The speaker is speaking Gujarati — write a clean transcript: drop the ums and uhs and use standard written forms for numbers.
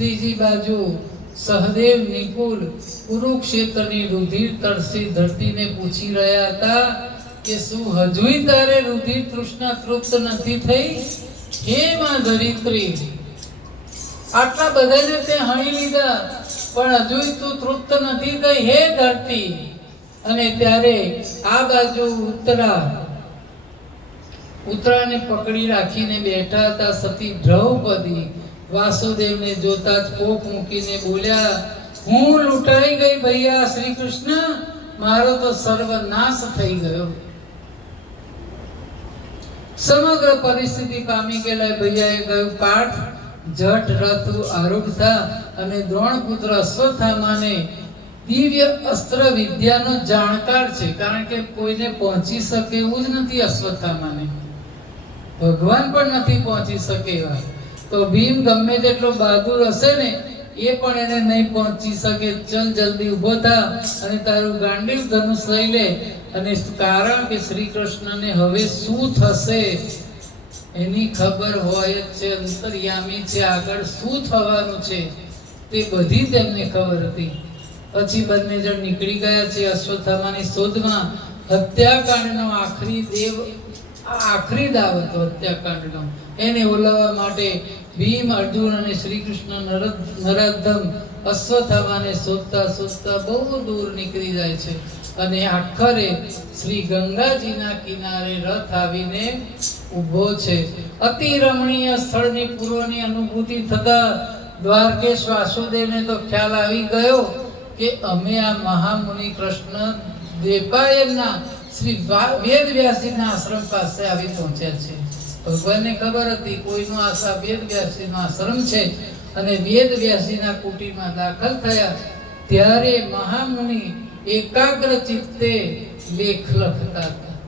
ત્રીજી બાજુ સહદેવ નિકુલ કુરુક્ષેત્રની રુધિર તરસી ધરતીને પૂછી રહ્યા હતા કે શું હજુય તારે રુધિર તૃષ્ણા તૃપ્ત નથી થઈ? હે માં ધરિત્રી, આટલા બધાને તે હણી લીધા પણ હજુય તું તૃપ્ત નથી થઈ હે ધરતી. અને ત્યારે આ બાજુ ઉત્તરાને પકડી રાખીને બેઠા હતા સતી દ્રૌપદી વાસુદેવને જોતા જ કોપ મૂકીને બોલ્યા, હું લૂંટાઈ ગઈ ભૈયા શ્રી કૃષ્ણ, મારો તો સર્વનાશ થઈ ગયો. સમગ્ર પરિસ્થિતિ પામી ગયેલા ભૈયાએ કહ્યું, પાર્થ જટ રથ આરૂઢ થા અને દ્રોણપુત્ર અશ્વત્થામાને દિવ્ય અસ્ત્ર વિદ્યાનો જાણકાર છે, કારણ કે કોઈને પહોંચી શકે એવું જ નથી. અશ્વત્થામાને ભગવાન પણ નથી પહોંચી શકે એવા. તો ભીમ ગમે તેટલો બહાદુર હશે ને એ પણ એને નહીં પહોંચી શકે. ચલ જલ્દી ઊભો થા અને તારું ગાંડીવ ધનુષ લઈ લે. અને કારણ કે શ્રી કૃષ્ણને હવે શું થશે એની ખબર હોય જ છે, અંતર્યામી છે, આગળ શું થવાનું છે તે બધી તેમને ખબર હતી. પછી બંને જણ નીકળી ગયા છે અશ્વત્થામાની શોધમાં. હત્યાકાંડનો આખરી દાવ હતો હત્યાકાંડનો. એને ઓલાવવા માટે ભીમ, અર્જુન અને શ્રી કૃષ્ણ નરાધમ અશ્વત્થામાને શોધતા શોધતા બહુ દૂર નીકળી જાય છે. અને આખરે શ્રી ગંગાજીના કિનારે રથ આવીને ઊભો છે. અતિ રમણીય સ્થળની પૂર્વની અનુભૂતિ થતા દ્વારકેશ વાસુદેવને તો ખ્યાલ આવી ગયો કે અમે આ મહામુનિ કૃષ્ણ દ્વૈપાયનના શ્રી વેદવ્યાસજીના આશ્રમ પાસે આવી પહોંચ્યા છે. ભગવાનને ખબર હતી કોઈનો આશા વેદવ્યાસજીનો આશ્રમ છે અને વેદવ્યાસજીના કુટીરમાં દાખલ થયા. ત્યારે મહામુનિ એકાગ્ર ચિત્તે લેખ લખતા હતા.